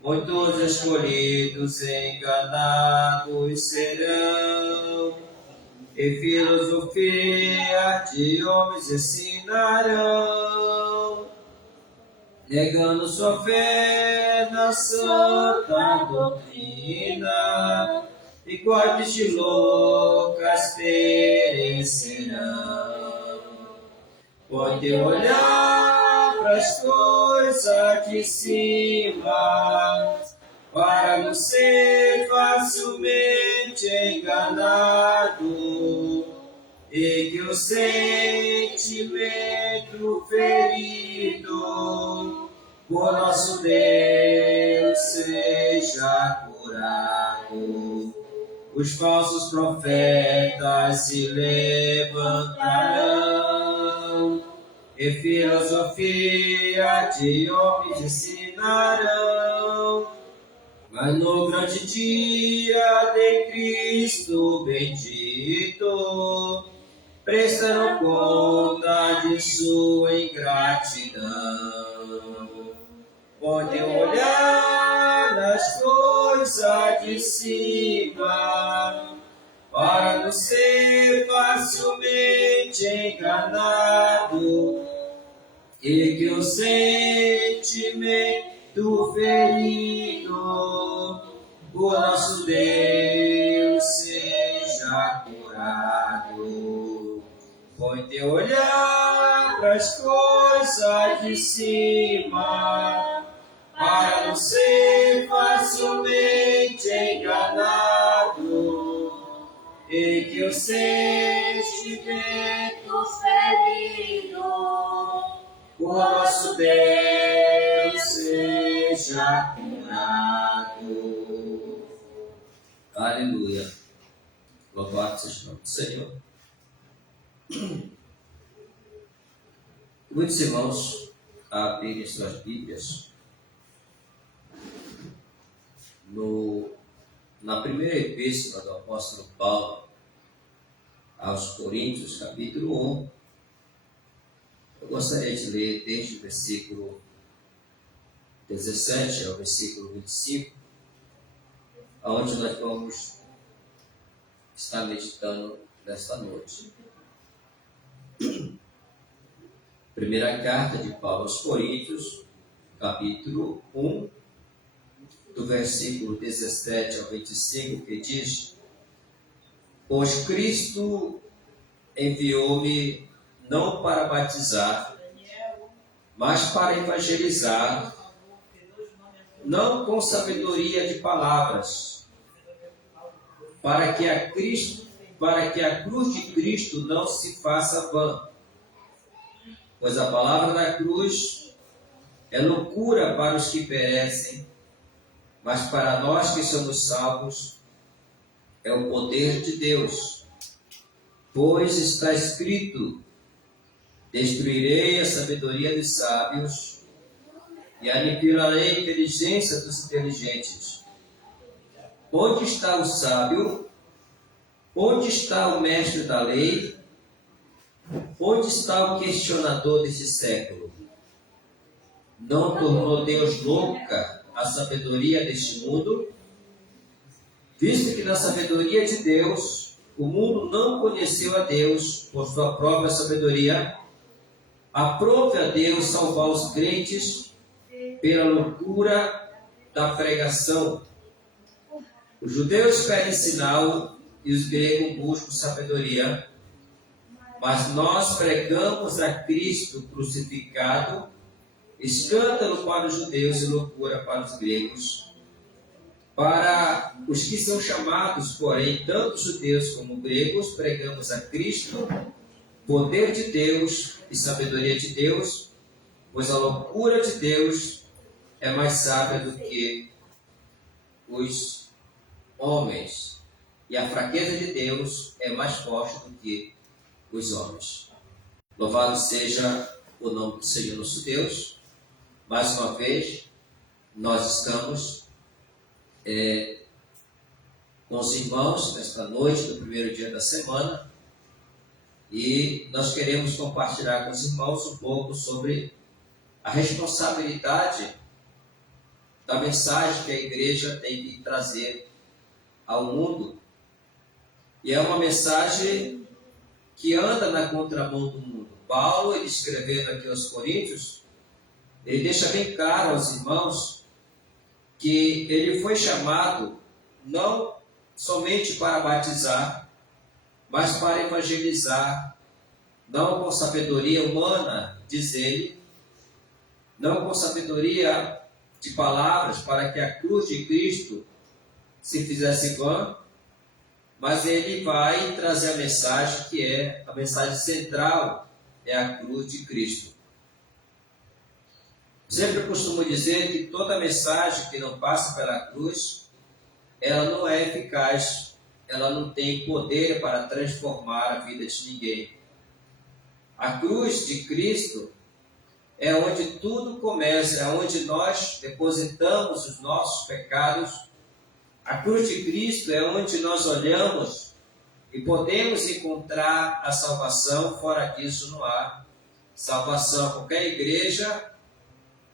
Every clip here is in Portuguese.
Muitos escolhidos enganados serão, e filosofia de homens ensinarão, negando sua fé na santa doutrina, e cortes de loucas perecerão. Pode olhar para as coisas de cima, para não ser facilmente enganado, e que o sentimento ferido por nosso Deus seja curado. Os falsos profetas se levantarão, e filosofia de homens ensinarão, mas no grande dia de Cristo bendito prestarão conta de sua ingratidão. Pode olhar nas coisas de cima, para não ser facilmente enganado, e que o sentimento ferido por nosso Deus seja curado. Pode olhar para as coisas de cima, para não ser facilmente enganado, e que o sentimento ferido por nosso Deus seja curado. Aleluia. Louvado seja o nome do Senhor. Muitos irmãos abrirem suas Bíblias na primeira epístola do apóstolo Paulo aos Coríntios, capítulo 1. Eu gostaria de ler desde o versículo 17 ao versículo 25, aonde nós vamos estar meditando nesta noite. Primeira carta de Paulo aos Coríntios, capítulo 1, do versículo 17 ao 25, que diz: Pois Cristo enviou-me não para batizar, mas para evangelizar, não com sabedoria de palavras, para que a cruz de Cristo não se faça vã. Pois a palavra da cruz é loucura para os que perecem, mas para nós que somos salvos é o poder de Deus. Pois está escrito: destruirei a sabedoria dos sábios e aniquilarei a inteligência dos inteligentes. Onde está o sábio? Onde está o mestre da lei? Onde está o questionador desse século? Não tornou Deus louca a sabedoria deste mundo? Visto que na sabedoria de Deus o mundo não conheceu a Deus por sua própria sabedoria, aprove a Deus salvar os crentes pela loucura da pregação. Os judeus pedem sinal e os gregos buscam sabedoria, mas nós pregamos a Cristo crucificado, escândalo para os judeus e loucura para os gregos. Para os que são chamados, porém, tanto judeus como gregos, pregamos a Cristo, poder de Deus e sabedoria de Deus, pois a loucura de Deus é mais sábia do que os homens, e a fraqueza de Deus é mais forte do que os homens. Louvado seja o nome do Senhor nosso Deus. Mais uma vez, nós estamos com os irmãos nesta noite do primeiro dia da semana, e nós queremos compartilhar com os irmãos um pouco sobre a responsabilidade da mensagem que a igreja tem que trazer ao mundo. E é uma mensagem que anda na contramão do mundo. Paulo, ele escrevendo aqui aos Coríntios, ele deixa bem claro aos irmãos que ele foi chamado não somente para batizar, mas para evangelizar, não com sabedoria humana, diz ele, não com sabedoria de palavras, para que a cruz de Cristo se fizesse vã, mas ele vai trazer a mensagem que é a mensagem central, é a cruz de Cristo. Sempre costumo dizer que toda mensagem que não passa pela cruz, ela não é eficaz, ela não tem poder para transformar a vida de ninguém. A cruz de Cristo é onde tudo começa, é onde nós depositamos os nossos pecados. A cruz de Cristo é onde nós olhamos e podemos encontrar a salvação. Fora disso não há salvação. Qualquer igreja,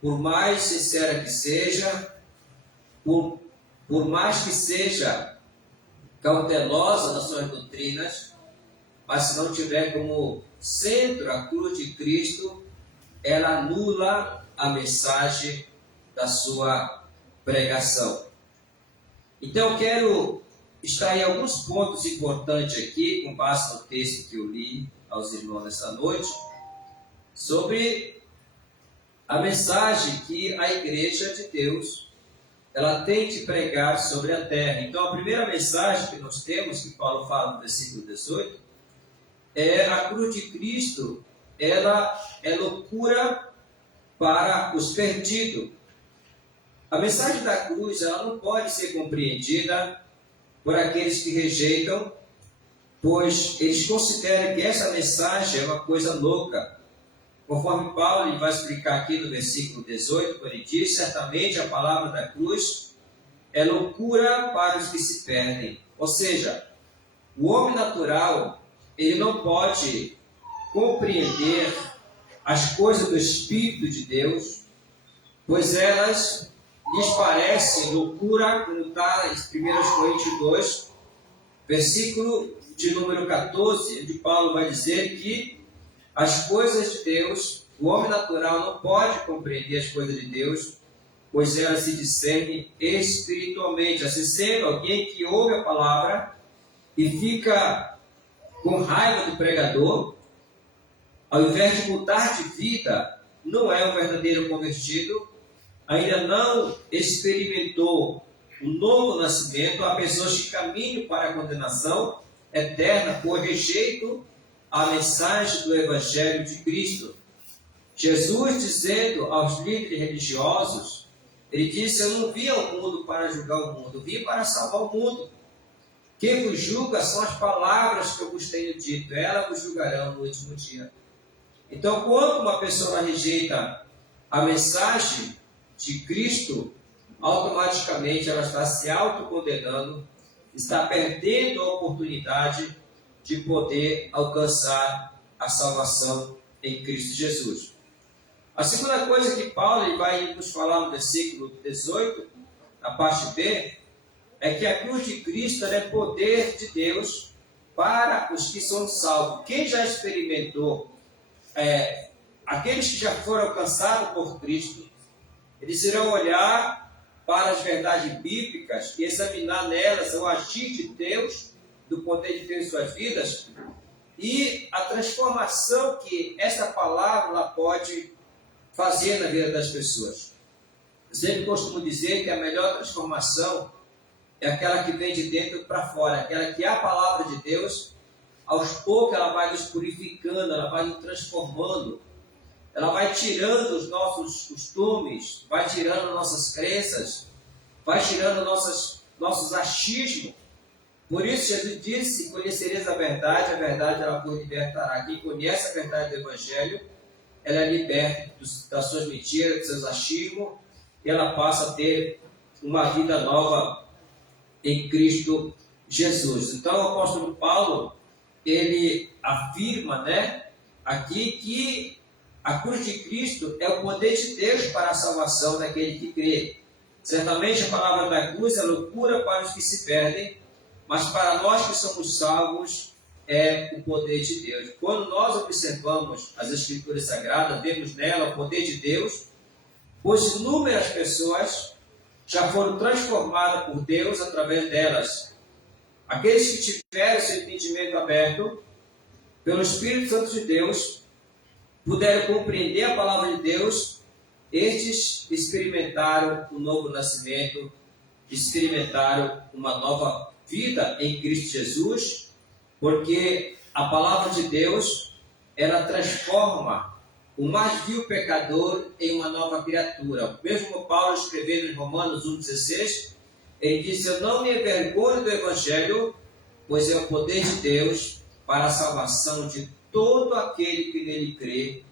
por mais sincera que seja, por mais que seja cautelosa nas suas doutrinas, mas se não tiver como centro a cruz de Cristo, ela anula a mensagem da sua pregação. Então eu quero extrair alguns pontos importantes aqui, com base no texto que eu li aos irmãos nessa noite, sobre a mensagem que a igreja de Deus ela tem de pregar sobre a terra. Então a primeira mensagem que nós temos, que Paulo fala no versículo 18, é a cruz de Cristo. Ela é loucura para os perdidos. A mensagem da cruz ela não pode ser compreendida por aqueles que rejeitam, pois eles consideram que essa mensagem é uma coisa louca. Conforme Paulo ele vai explicar aqui no versículo 18, quando ele diz: certamente a palavra da cruz é loucura para os que se perdem. Ou seja, o homem natural ele não pode compreender as coisas do Espírito de Deus, pois elas lhes parecem loucura, como está em 1 Coríntios 2, versículo de número 14, onde Paulo vai dizer que as coisas de Deus, o homem natural não pode compreender as coisas de Deus, pois elas se discernem espiritualmente. Assim sendo, alguém que ouve a palavra e fica com raiva do pregador, ao invés de mudar de vida, não é um verdadeiro convertido, ainda não experimentou o novo nascimento. Há pessoas que caminham para a condenação eterna por rejeito à mensagem do Evangelho de Cristo. Jesus, dizendo aos líderes religiosos, ele disse: eu não vim ao mundo para julgar o mundo, eu vim para salvar o mundo. Quem vos julga são as palavras que eu vos tenho dito, elas vos julgarão no último dia. Então, quando uma pessoa rejeita a mensagem de Cristo, automaticamente ela está se autocondenando, está perdendo a oportunidade de poder alcançar a salvação em Cristo Jesus. A segunda coisa que Paulo ele vai nos falar no versículo 18, na parte B, é que a cruz de Cristo é poder de Deus para os que são salvos. Quem já experimentou, aqueles que já foram alcançados por Cristo, eles irão olhar para as verdades bíblicas e examinar nelas o agir de Deus, do poder de Deus em suas vidas, e a transformação que essa palavra ela pode fazer na vida das pessoas. Eu sempre costumo dizer que a melhor transformação é aquela que vem de dentro para fora, aquela que é a palavra de Deus. Aos poucos ela vai nos purificando, ela vai nos transformando, ela vai tirando os nossos costumes, vai tirando nossas crenças, vai tirando nossos achismos. Por isso Jesus disse: conhecereis a verdade ela vos libertará. Quem conhece a verdade do Evangelho, ela é liberta das suas mentiras, dos seus achismos, e ela passa a ter uma vida nova em Cristo Jesus. Então o apóstolo Paulo, ele afirma, aqui que a cruz de Cristo é o poder de Deus para a salvação daquele que crê. Certamente a palavra da cruz é loucura para os que se perdem, mas para nós que somos salvos é o poder de Deus. Quando nós observamos as Escrituras Sagradas, vemos nela o poder de Deus, pois inúmeras pessoas já foram transformadas por Deus através delas. Aqueles que tiveram seu entendimento aberto pelo Espírito Santo de Deus, puderam compreender a palavra de Deus, estes experimentaram um novo nascimento, experimentaram uma nova vida em Cristo Jesus, porque a palavra de Deus, ela transforma o mais vil pecador em uma nova criatura. Mesmo Paulo escrevendo em Romanos 1,16, ele diz: eu não me envergonho do Evangelho, pois é o poder de Deus para a salvação de todo aquele que nele crê,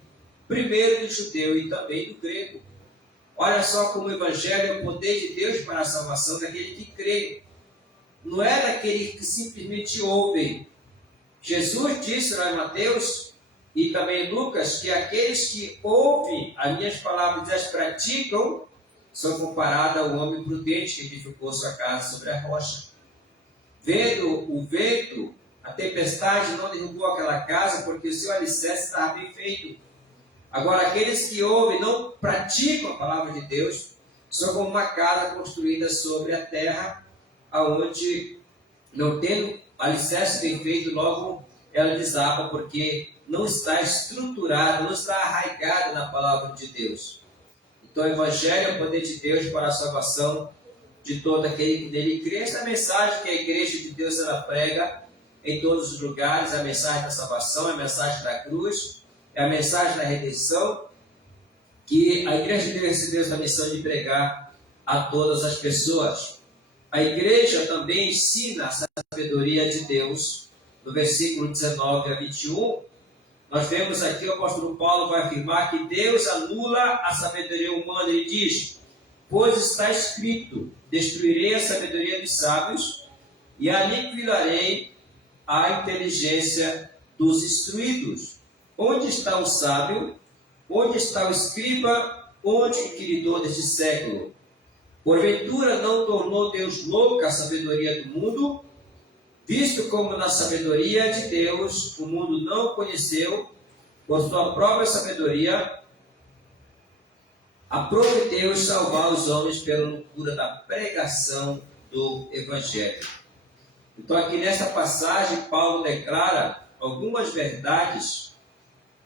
primeiro do judeu e também do grego. Olha só como o Evangelho é o poder de Deus para a salvação daquele que crê. Não é daquele que simplesmente ouve. Jesus disse lá em Mateus e também em Lucas que aqueles que ouvem as minhas palavras e as praticam são comparados ao homem prudente que edificou sua casa sobre a rocha. Vendo o vento, a tempestade não derrubou aquela casa porque o seu alicerce estava bem feito. Agora, aqueles que ouvem e não praticam a palavra de Deus são como uma casa construída sobre a terra, aonde, não tendo alicerce bem feito, logo ela desaba, porque não está estruturada, não está arraigada na palavra de Deus. Então, o Evangelho é o poder de Deus para a salvação de todo aquele que nele crê. Essa mensagem que a Igreja de Deus ela prega em todos os lugares, a mensagem da salvação, a mensagem da cruz, é a mensagem da redenção, que a Igreja deve receber essa missão de pregar a todas as pessoas. A Igreja também ensina a sabedoria de Deus. No versículo 19 a 21, nós vemos aqui o apóstolo Paulo vai afirmar que Deus anula a sabedoria humana. Ele diz: pois está escrito, destruirei a sabedoria dos sábios e aniquilarei a inteligência dos instruídos. Onde está o sábio? Onde está o escriba? Onde o inquiridor deste século? Porventura não tornou Deus louca a sabedoria do mundo? Visto como na sabedoria de Deus o mundo não o conheceu, por sua própria sabedoria, aprove Deus salvar os homens pela loucura da pregação do Evangelho. Então aqui nesta passagem Paulo declara algumas verdades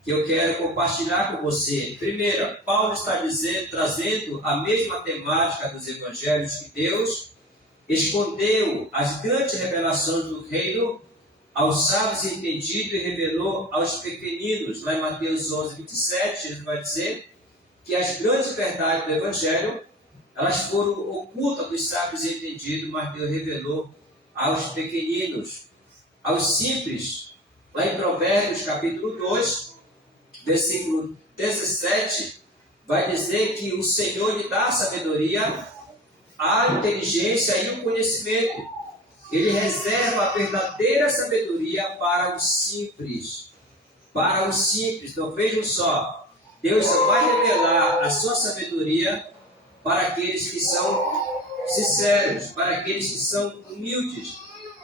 que eu quero compartilhar com você. Primeiro, Paulo está trazendo a mesma temática dos evangelhos, que Deus escondeu as grandes revelações do reino aos sábios e entendidos e revelou aos pequeninos. Lá em Mateus 11, 27, Jesus vai dizer que as grandes verdades do evangelho, elas foram ocultas dos sábios e entendidos, mas Deus revelou aos pequeninos, aos simples. Lá em Provérbios capítulo 2, versículo 17, vai dizer que o Senhor lhe dá a sabedoria, a inteligência e o conhecimento. Ele reserva a verdadeira sabedoria para os simples. Para os simples. Então vejam só, Deus só vai revelar a sua sabedoria para aqueles que são sinceros, para aqueles que são humildes,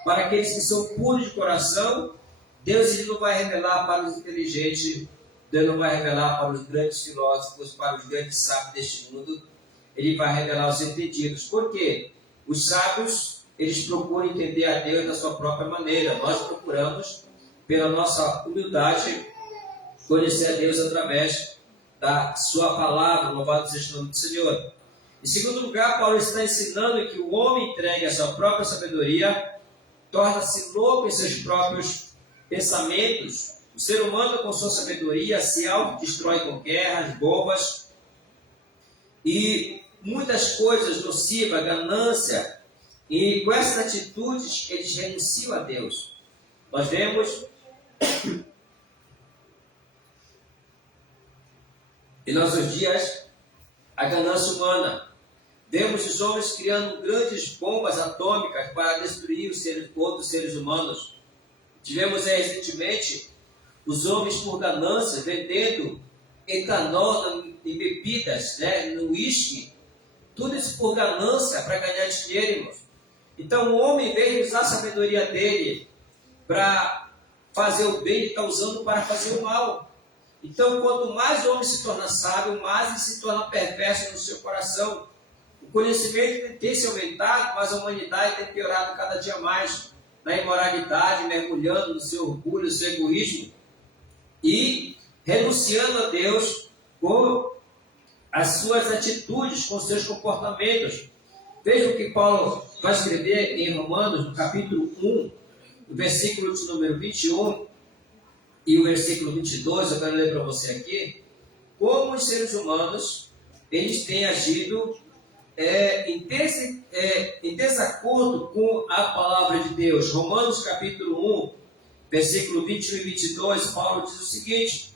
para aqueles que são puros de coração. Deus ele não vai revelar para os inteligentes, Deus não vai revelar para os grandes filósofos, para os grandes sábios deste mundo. Ele vai revelar aos entendidos. Por quê? Os sábios, eles procuram entender a Deus da sua própria maneira. Nós procuramos, pela nossa humildade, conhecer a Deus através da sua palavra. Louvado seja o nome do Senhor. Em segundo lugar, Paulo está ensinando que o homem entregue a sua própria sabedoria, torna-se louco em seus próprios pensamentos. O ser humano, com sua sabedoria, se autodestrói com guerras, bombas e muitas coisas nocivas, ganância. E com essas atitudes, eles renunciam a Deus. Nós vemos em nossos dias a ganância humana. Vemos os homens criando grandes bombas atômicas para destruir outros seres humanos. Tivemos recentemente os homens, por ganância, vendendo etanol em bebidas, no uísque, Tudo isso por ganância, para ganhar dinheiro, irmãos. Então o homem, em vez de usar a sabedoria dele para fazer o bem, ele está usando para fazer o mal. Então, quanto mais o homem se torna sábio, mais ele se torna perverso no seu coração. O conhecimento tem se aumentado, mas a humanidade tem piorado cada dia mais na imoralidade, mergulhando no seu orgulho, no seu egoísmo e renunciando a Deus com as suas atitudes, com seus comportamentos. Veja o que Paulo vai escrever em Romanos, no capítulo 1, o versículo de número 21 e o versículo 22, eu quero ler para você aqui, como os seres humanos, eles têm agido em desacordo com a palavra de Deus. Romanos capítulo 1, versículo 21 e 22, Paulo diz o seguinte: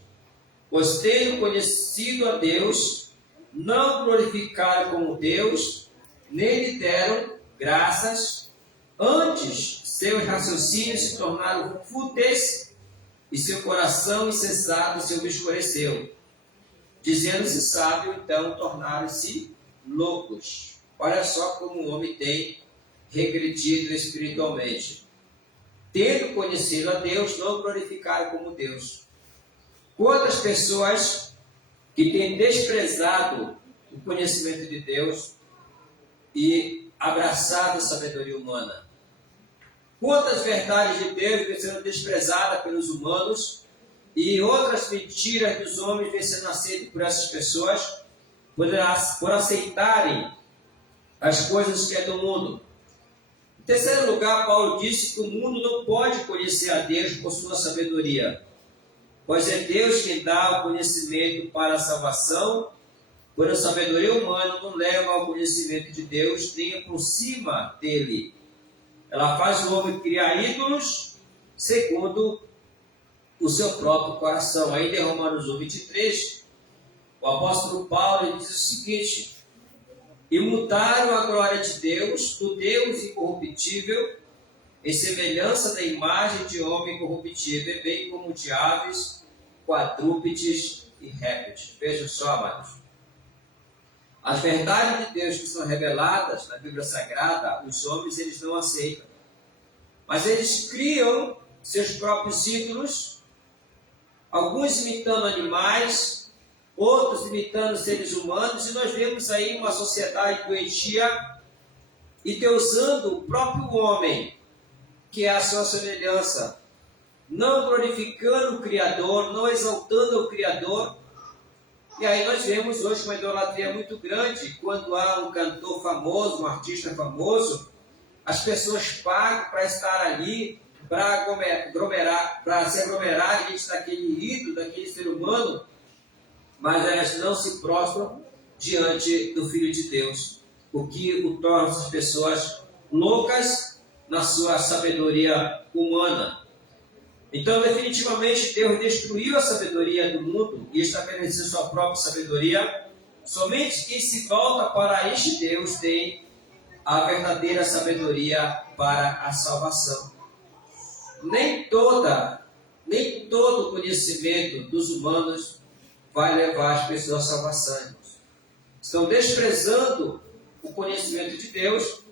pois tendo conhecido a Deus, não glorificaram como Deus, nem lhe deram graças, antes seus raciocínios se tornaram fúteis e seu coração insensato se obscureceu. Dizendo-se sábio, então tornaram-se loucos. Olha só como o homem tem regredido espiritualmente. Tendo conhecido a Deus, não glorificaram como Deus. Quantas pessoas que têm desprezado o conhecimento de Deus e abraçado a sabedoria humana? Quantas verdades de Deus vêm sendo desprezadas pelos humanos e outras mentiras dos homens vêm sendo aceitas por essas pessoas por aceitarem as coisas que é do mundo? Em terceiro lugar, Paulo disse que o mundo não pode conhecer a Deus por sua sabedoria, pois é Deus quem dá o conhecimento para a salvação, pois a sabedoria humana não leva ao conhecimento de Deus, nem aproxima dele. Ela faz o homem criar ídolos segundo o seu próprio coração. Ainda em Romanos 1, 23, o apóstolo Paulo diz o seguinte: e mutaram a glória de Deus, do Deus incorruptível, em semelhança da imagem de homem corruptível, bem como de aves, quadrúpedes e répteis. Vejam só, amados. As verdades de Deus que são reveladas na Bíblia Sagrada, os homens eles não aceitam. Mas eles criam seus próprios ídolos, alguns imitando animais, outros imitando seres humanos, e nós vemos aí uma sociedade doentia e usando o próprio homem, que é a sua semelhança, não glorificando o Criador, não exaltando o Criador. E aí nós vemos hoje uma idolatria muito grande. Quando há um cantor famoso, um artista famoso, as pessoas pagam para estar ali, para se aglomerar diante daquele ídolo, daquele ser humano, mas elas não se prostram diante do Filho de Deus, o que o torna as pessoas loucas na sua sabedoria humana. Então, definitivamente, Deus destruiu a sabedoria do mundo e estabeleceu sua própria sabedoria. Somente quem se volta para este Deus tem a verdadeira sabedoria para a salvação. Nem todo o conhecimento dos humanos vai levar as pessoas à salvação, irmãos. Estão desprezando o conhecimento de Deus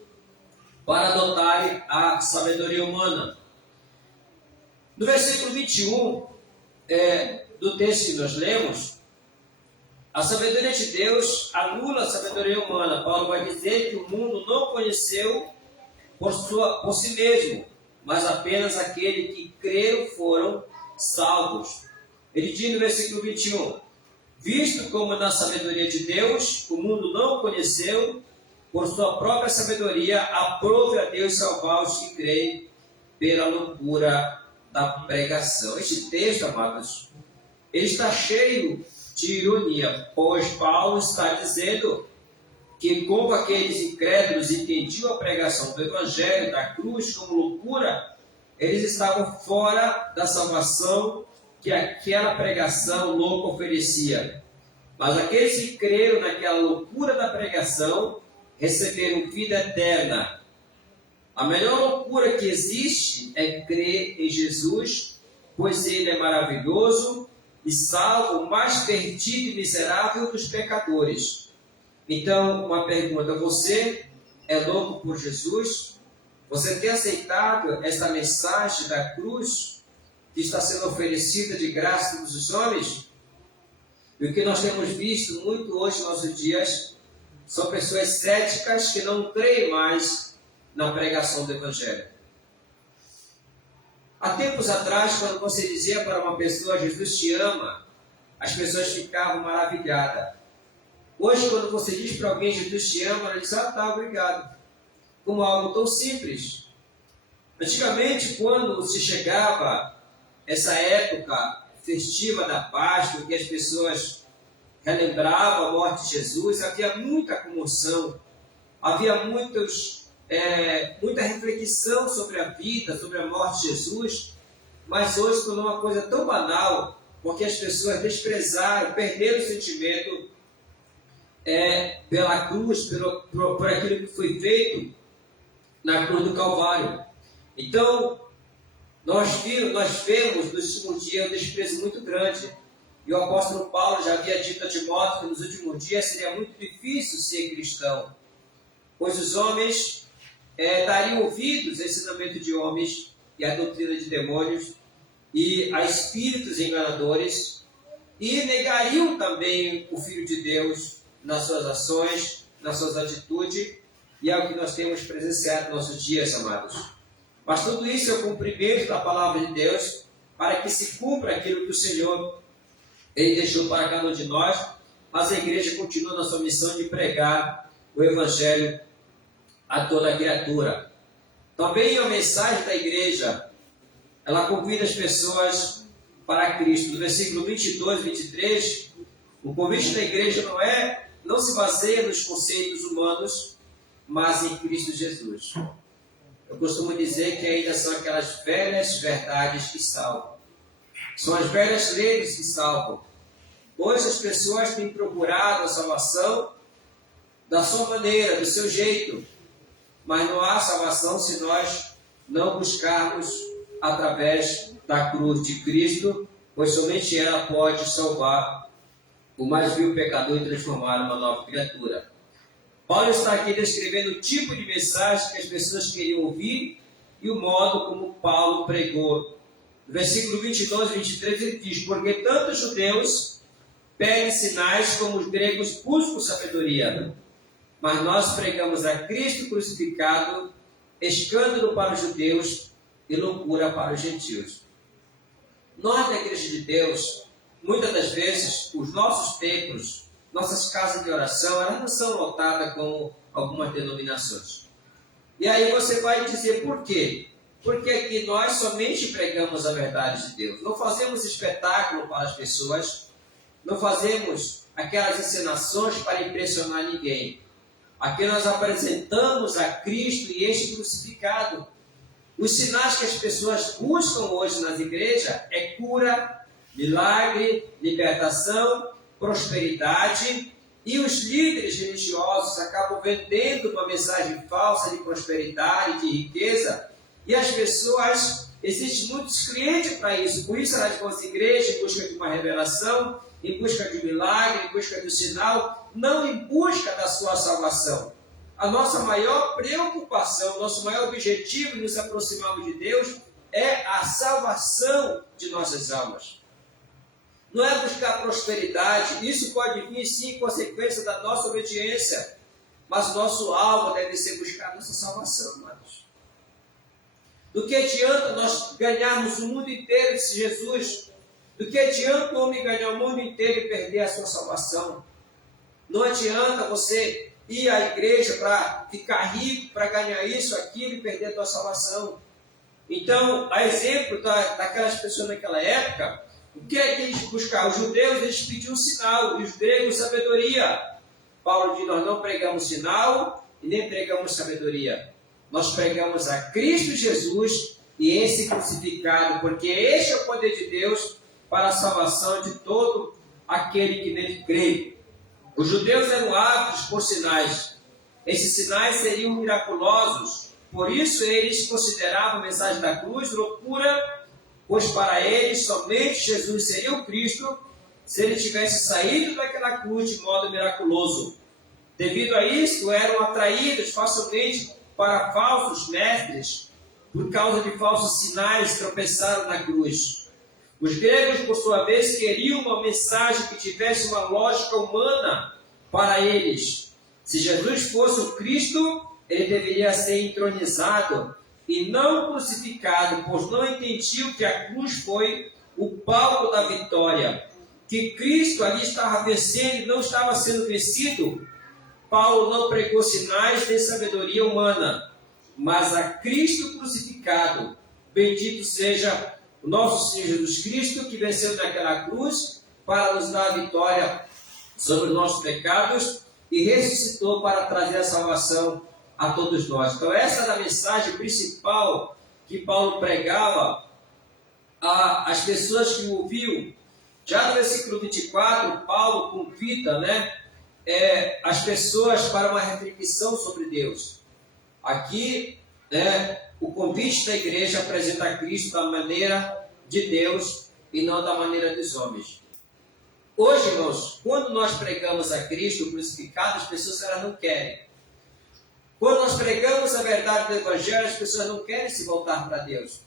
para adotarem a sabedoria humana. No versículo 21 do texto que nós lemos, a sabedoria de Deus anula a sabedoria humana. Paulo vai dizer que o mundo não conheceu por si mesmo, mas apenas aquele que creram foram salvos. Ele diz no versículo 21, visto como na sabedoria de Deus o mundo não o conheceu, por sua própria sabedoria aprove a Deus salvar os que creem pela loucura da pregação. Este texto, amados, ele está cheio de ironia, pois Paulo está dizendo que como aqueles incrédulos entendiam a pregação do Evangelho da cruz como loucura, eles estavam fora da salvação que aquela pregação louca oferecia. Mas aqueles que creram naquela loucura da pregação receberam vida eterna. A melhor loucura que existe é crer em Jesus, pois Ele é maravilhoso e salva o mais perdido e miserável dos pecadores. Então, uma pergunta: você é louco por Jesus? Você tem aceitado essa mensagem da cruz que está sendo oferecida de graça a todos os homens? E o que nós temos visto muito hoje, nos nossos dias, são pessoas céticas que não creem mais na pregação do Evangelho. Há tempos atrás, quando você dizia para uma pessoa: Jesus te ama, as pessoas ficavam maravilhadas. Hoje, quando você diz para alguém: Jesus te ama, ela diz: ah, tá, obrigado. Como algo tão simples. Antigamente, quando se chegava essa época festiva da Páscoa, que as pessoas relembravam a morte de Jesus, havia muita comoção, havia muita reflexão sobre a vida, sobre a morte de Jesus, mas hoje tornou uma coisa tão banal, porque as pessoas desprezaram, perderam o sentimento pela cruz, por aquilo que foi feito na cruz do Calvário. Então, nós vemos nos últimos dias um desprezo muito grande. E o apóstolo Paulo já havia dito a Timóteo que nos últimos dias seria muito difícil ser cristão, pois os homens dariam ouvidos ao ensinamento de homens e à doutrina de demônios e a espíritos enganadores, e negariam também o Filho de Deus nas suas ações, nas suas atitudes, e é o que nós temos presenciado nos nossos dias, amados. Mas tudo isso é o cumprimento da palavra de Deus, para que se cumpra aquilo que o Senhor Ele deixou para cada um de nós, mas a igreja continua na sua missão de pregar o Evangelho a toda criatura. Também a mensagem da igreja, ela convida as pessoas para Cristo. No versículo 22 e 23, o convite da igreja não se baseia nos conceitos humanos, mas em Cristo Jesus. Eu costumo dizer que ainda são aquelas velhas verdades que salvam. São as velhas leis que salvam. Hoje as pessoas têm procurado a salvação da sua maneira, do seu jeito. Mas não há salvação se nós não buscarmos através da cruz de Cristo, pois somente ela pode salvar o mais vil pecador e transformar numa nova criatura. Paulo está aqui descrevendo o tipo de mensagem que as pessoas queriam ouvir e o modo como Paulo pregou. No versículo 22 e 23 ele diz: porque tanto os judeus pedem sinais como os gregos buscam sabedoria. Mas nós pregamos a Cristo crucificado, escândalo para os judeus e loucura para os gentios. Nós, da Igreja de Deus, muitas das vezes, os nossos templos, nossas casas de oração, elas não são lotadas com algumas denominações. E aí você vai dizer por quê? Porque aqui nós somente pregamos a verdade de Deus. Não fazemos espetáculo para as pessoas, não fazemos aquelas encenações para impressionar ninguém. Aqui nós apresentamos a Cristo e este crucificado. Os sinais que as pessoas buscam hoje nas igrejas é cura, milagre, libertação, prosperidade, e os líderes religiosos acabam vendendo uma mensagem falsa de prosperidade, de riqueza, e as pessoas, existem muitos clientes para isso, por isso elas vão às igrejas em busca de uma revelação, em busca de um milagre, em busca de um sinal, não em busca da sua salvação. A nossa maior preocupação, nosso maior objetivo de nos aproximarmos de Deus é a salvação de nossas almas. Não é buscar prosperidade, isso pode vir sim em consequência da nossa obediência, mas o nosso alvo deve ser buscar a nossa salvação, amados. Do que adianta nós ganharmos o mundo inteiro, disse Jesus? Do que adianta o homem ganhar o mundo inteiro e perder a sua salvação? Não adianta você ir à igreja para ficar rico, para ganhar isso, aquilo e perder a tua salvação. Então, a exemplo daquelas pessoas naquela época, o que é que eles buscavam? Os judeus, eles pediam sinal, e os gregos, sabedoria. Paulo diz: nós não pregamos sinal e nem pregamos sabedoria. Nós pregamos a Cristo Jesus e esse crucificado, porque este é o poder de Deus para a salvação de todo aquele que nele crê. Os judeus eram ávidos por sinais. Esses sinais seriam miraculosos. Por isso eles consideravam a mensagem da cruz loucura, pois para eles somente Jesus seria o Cristo se ele tivesse saído daquela cruz de modo miraculoso. Devido a isso, eram atraídos facilmente para falsos mestres, por causa de falsos sinais que tropeçaram na cruz. Os gregos, por sua vez, queriam uma mensagem que tivesse uma lógica humana para eles. Se Jesus fosse o Cristo, ele deveria ser entronizado e não crucificado, pois não entendiam que a cruz foi o palco da vitória, que Cristo ali estava vencendo e não estava sendo vencido. Paulo não pregou sinais de sabedoria humana, mas a Cristo crucificado. Bendito seja o nosso Senhor Jesus Cristo, que venceu naquela cruz para nos dar a vitória sobre os nossos pecados e ressuscitou para trazer a salvação a todos nós. Então essa era a mensagem principal que Paulo pregava às pessoas que o ouviam. Já no versículo 24, Paulo convida, as pessoas para uma reflexão sobre Deus. Aqui, o convite da igreja apresenta a Cristo da maneira de Deus e não da maneira dos homens. Hoje, irmãos, quando nós pregamos a Cristo crucificado, as pessoas elas não querem. Quando nós pregamos a verdade do Evangelho, as pessoas não querem se voltar para Deus.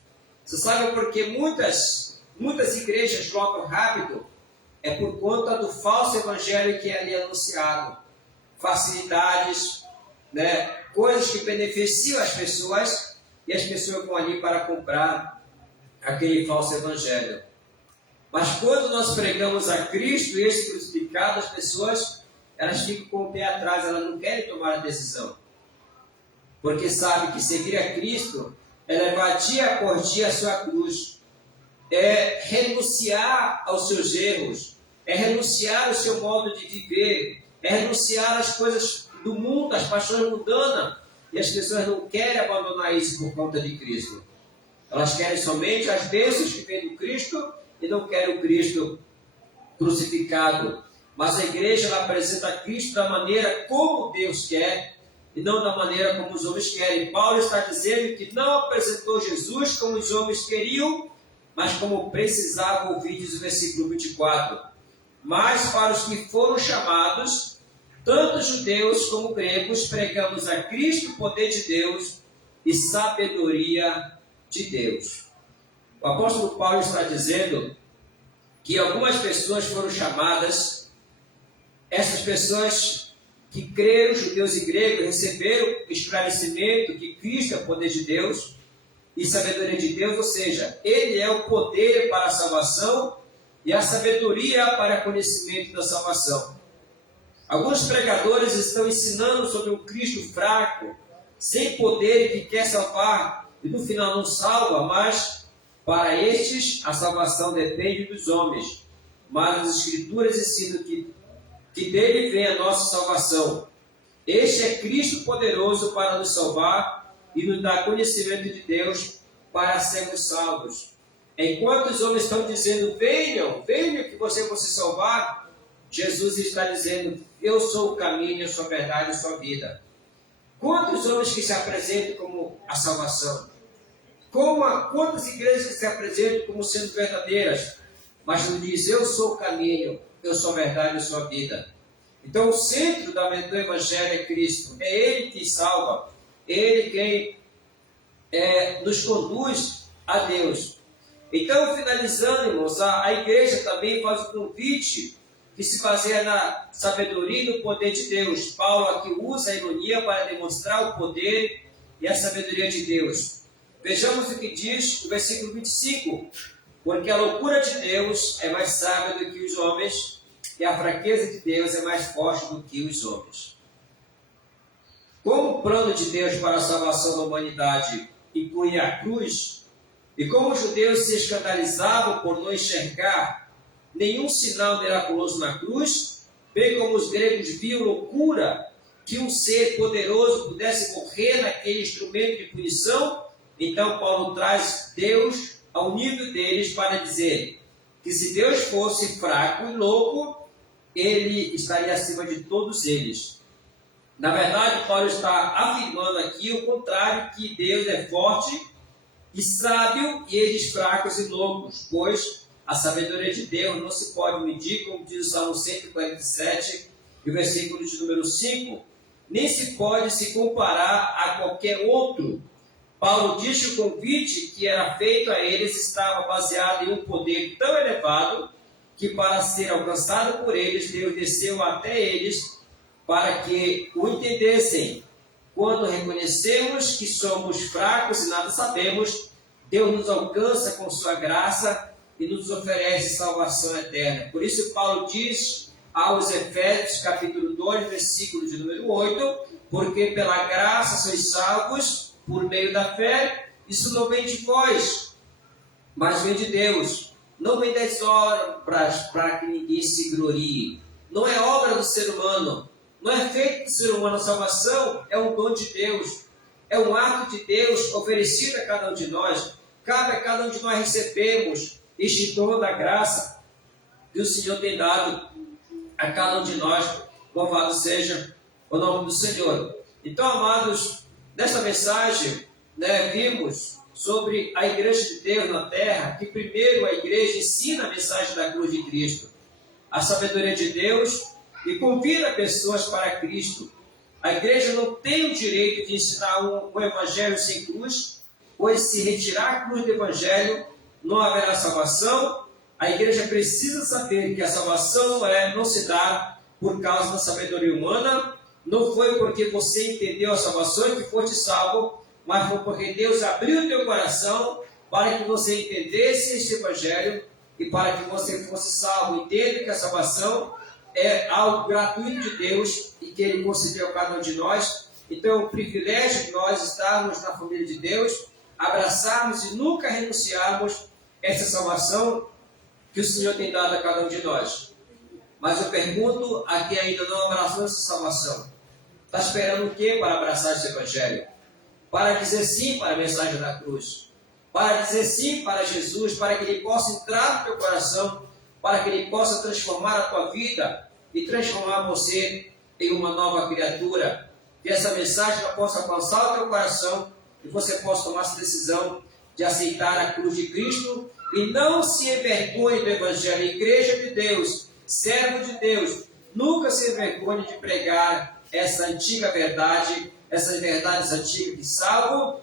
Você sabe por que muitas igrejas lotam rápido? É por conta do falso evangelho que é ali anunciado. Facilidades, coisas que beneficiam as pessoas, e as pessoas vão ali para comprar aquele falso evangelho. Mas quando nós pregamos a Cristo e esse crucificado, as pessoas elas ficam com o pé atrás, elas não querem tomar a decisão. Porque sabem que seguir a Cristo é levar dia por dia a sua cruz, é renunciar aos seus erros, é renunciar ao seu modo de viver, é renunciar às coisas do mundo, às paixões mundanas, e as pessoas não querem abandonar isso por conta de Cristo. Elas querem somente as bênçãos que vêm do Cristo e não querem o Cristo crucificado. Mas a igreja ela apresenta Cristo da maneira como Deus quer e não da maneira como os homens querem. Paulo está dizendo que não apresentou Jesus como os homens queriam, mas como precisavam ouvir, diz o versículo 24. Mas para os que foram chamados, tanto judeus como gregos, pregamos a Cristo, poder de Deus e sabedoria de Deus. O apóstolo Paulo está dizendo que algumas pessoas foram chamadas, essas pessoas que creram, judeus e gregos, receberam esclarecimento que Cristo é o poder de Deus e sabedoria de Deus, ou seja, Ele é o poder para a salvação e a sabedoria para conhecimento da salvação. Alguns pregadores estão ensinando sobre um Cristo fraco, sem poder e que quer salvar, e no final não salva, mas para estes a salvação depende dos homens. Mas as Escrituras ensinam que dele vem a nossa salvação. Este é Cristo poderoso para nos salvar e nos dar conhecimento de Deus para sermos salvos. Enquanto os homens estão dizendo, venham que você vai se salvar, Jesus está dizendo, eu sou o caminho, eu sou a verdade, eu sou a vida. Quantos homens que se apresentam como a salvação? Quantas igrejas que se apresentam como sendo verdadeiras, mas não diz, eu sou o caminho, eu sou a verdade, eu sou a vida. Então o centro do Evangelho é Cristo, é Ele que salva, Ele quem nos conduz a Deus. Então, finalizando, irmãos, a igreja também faz um convite que se baseia na sabedoria e no poder de Deus. Paulo aqui usa a ironia para demonstrar o poder e a sabedoria de Deus. Vejamos o que diz o versículo 25. Porque a loucura de Deus é mais sábia do que os homens, e a fraqueza de Deus é mais forte do que os homens. Como o plano de Deus para a salvação da humanidade inclui a cruz, e como os judeus se escandalizavam por não enxergar nenhum sinal miraculoso na cruz, bem como os gregos viam loucura que um ser poderoso pudesse morrer naquele instrumento de punição, então Paulo traz Deus ao nível deles para dizer que se Deus fosse fraco e louco, ele estaria acima de todos eles. Na verdade, Paulo está afirmando aqui o contrário, que Deus é forte e sábio e eles fracos e loucos, pois a sabedoria de Deus não se pode medir, como diz o Salmo 147, E o versículo de número 5, nem se pode se comparar a qualquer outro. Paulo diz que o convite que era feito a eles estava baseado em um poder tão elevado que, para ser alcançado por eles, Deus desceu até eles para que o entendessem. Quando reconhecemos que somos fracos e nada sabemos, Deus nos alcança com sua graça e nos oferece salvação eterna. Por isso Paulo diz aos Efésios, capítulo 2, versículo de número 8, porque pela graça sois salvos por meio da fé, isso não vem de vós, mas vem de Deus. Não vem das obras para que ninguém se glorie. Não é obra do ser humano. Não é feito do ser humano. A salvação é um dom de Deus. É um ato de Deus oferecido a cada um de nós. Cabe a cada um de nós recebermos este dom da graça que o Senhor tem dado a cada um de nós. Louvado seja o nome do Senhor. Então, amados, nesta mensagem, vimos sobre a igreja de Deus na terra, que primeiro a igreja ensina a mensagem da cruz de Cristo, a sabedoria de Deus, e convida pessoas para Cristo. A igreja não tem o direito de ensinar um evangelho sem cruz, pois se retirar a cruz do evangelho, não haverá salvação. A igreja precisa saber que a salvação não se dá por causa da sabedoria humana. Não foi porque você entendeu a salvação e que foste salvo, mas foi porque Deus abriu o teu coração para que você entendesse este evangelho e para que você fosse salvo. Entenda que a salvação é algo gratuito de Deus e que Ele concedeu a cada um de nós. Então, é um privilégio de nós estarmos na família de Deus, abraçarmos e nunca renunciarmos essa salvação que o Senhor tem dado a cada um de nós. Mas eu pergunto a quem ainda não abraçou essa salvação: está esperando o quê para abraçar esse evangelho? Para dizer sim para a mensagem da cruz, para dizer sim para Jesus, para que Ele possa entrar no teu coração, para que Ele possa transformar a tua vida e transformar você em uma nova criatura. Que essa mensagem possa alcançar o teu coração e você possa tomar essa decisão de aceitar a cruz de Cristo e não se envergonhe do evangelho. Igreja de Deus, servo de Deus, nunca se envergonhe de pregar essa antiga verdade, essas verdades antigas que salvam.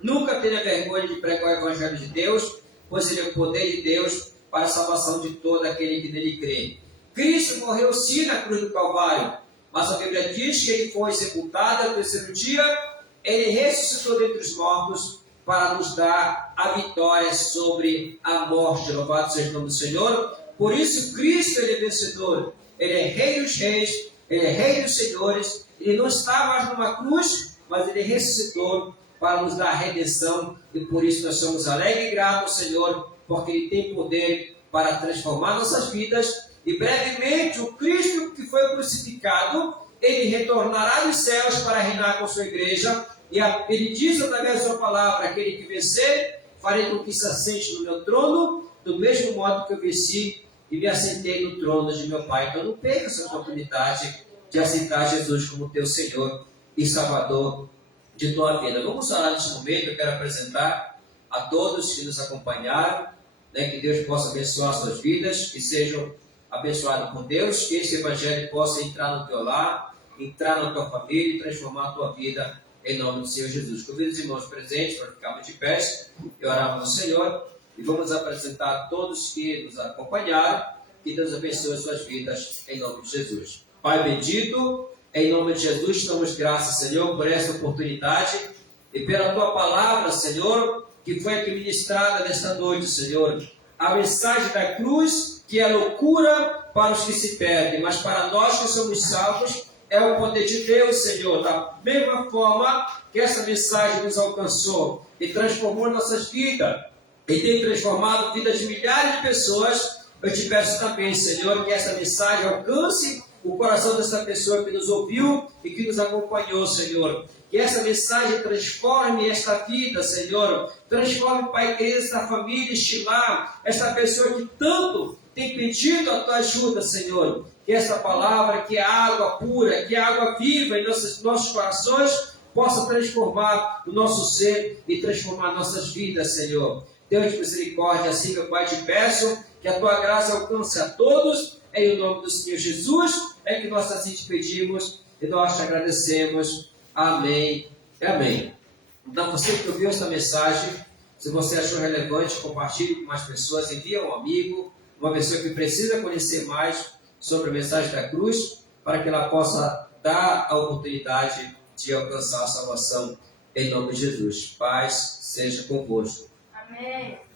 Nunca tenha vergonha de pregar o evangelho de Deus, pois ele é o poder de Deus para a salvação de todo aquele que nele crê. Cristo morreu sim na cruz do Calvário, mas a Bíblia diz que ele foi sepultado, ao terceiro dia ele ressuscitou dentre os mortos para nos dar a vitória sobre a morte. Louvado seja o nome do Senhor. Por isso Cristo ele é vencedor, ele é Rei dos Reis, ele é Rei dos Senhores. Ele não está mais numa cruz, mas ele ressuscitou para nos dar a redenção, e por isso nós somos alegres e gratos ao Senhor, porque Ele tem poder para transformar nossas vidas. E brevemente o Cristo que foi crucificado, Ele retornará dos céus para reinar com a sua igreja, e Ele diz através da sua palavra: aquele que vencer, farei com que se assente no meu trono, do mesmo modo que eu venci e me assentei no trono de meu Pai. Então não perca essa oportunidade de aceitar Jesus como teu Senhor e Salvador de tua vida. Vamos orar neste momento. Eu quero apresentar a todos que nos acompanharam, que Deus possa abençoar suas vidas, que sejam abençoados por Deus, que esse evangelho possa entrar no teu lar, entrar na tua família e transformar a tua vida em nome do Senhor Jesus. Convido os irmãos presentes para ficarmos de pé e orarmos ao Senhor, e vamos apresentar a todos que nos acompanharam. Que Deus abençoe suas vidas em nome de Jesus. Pai bendito, em nome de Jesus, damos graças, Senhor, por essa oportunidade e pela Tua palavra, Senhor, que foi aqui ministrada nesta noite, Senhor. A mensagem da cruz, que é loucura para os que se perdem, mas para nós que somos salvos, é o poder de Deus, Senhor. Da mesma forma que essa mensagem nos alcançou e transformou nossas vidas, e tem transformado a vida de milhares de pessoas, eu te peço também, Senhor, que essa mensagem alcance o coração dessa pessoa que nos ouviu e que nos acompanhou, Senhor. Que essa mensagem transforme esta vida, Senhor. Transforme, Pai querido, esta família, este lar, esta pessoa que tanto tem pedido a Tua ajuda, Senhor. Que essa palavra, que é água pura, que é água viva em nossos corações, possa transformar o nosso ser e transformar nossas vidas, Senhor. Deus de misericórdia, assim, meu Pai, te peço que a Tua graça alcance a todos, em nome do Senhor Jesus, é que nós assim te pedimos e nós te agradecemos. Amém. Amém. Então, você que ouviu esta mensagem, se você achou relevante, compartilhe com mais pessoas, envie a um amigo, uma pessoa que precisa conhecer mais sobre a mensagem da cruz, para que ela possa dar a oportunidade de alcançar a salvação em nome de Jesus. Paz seja convosco. Amém.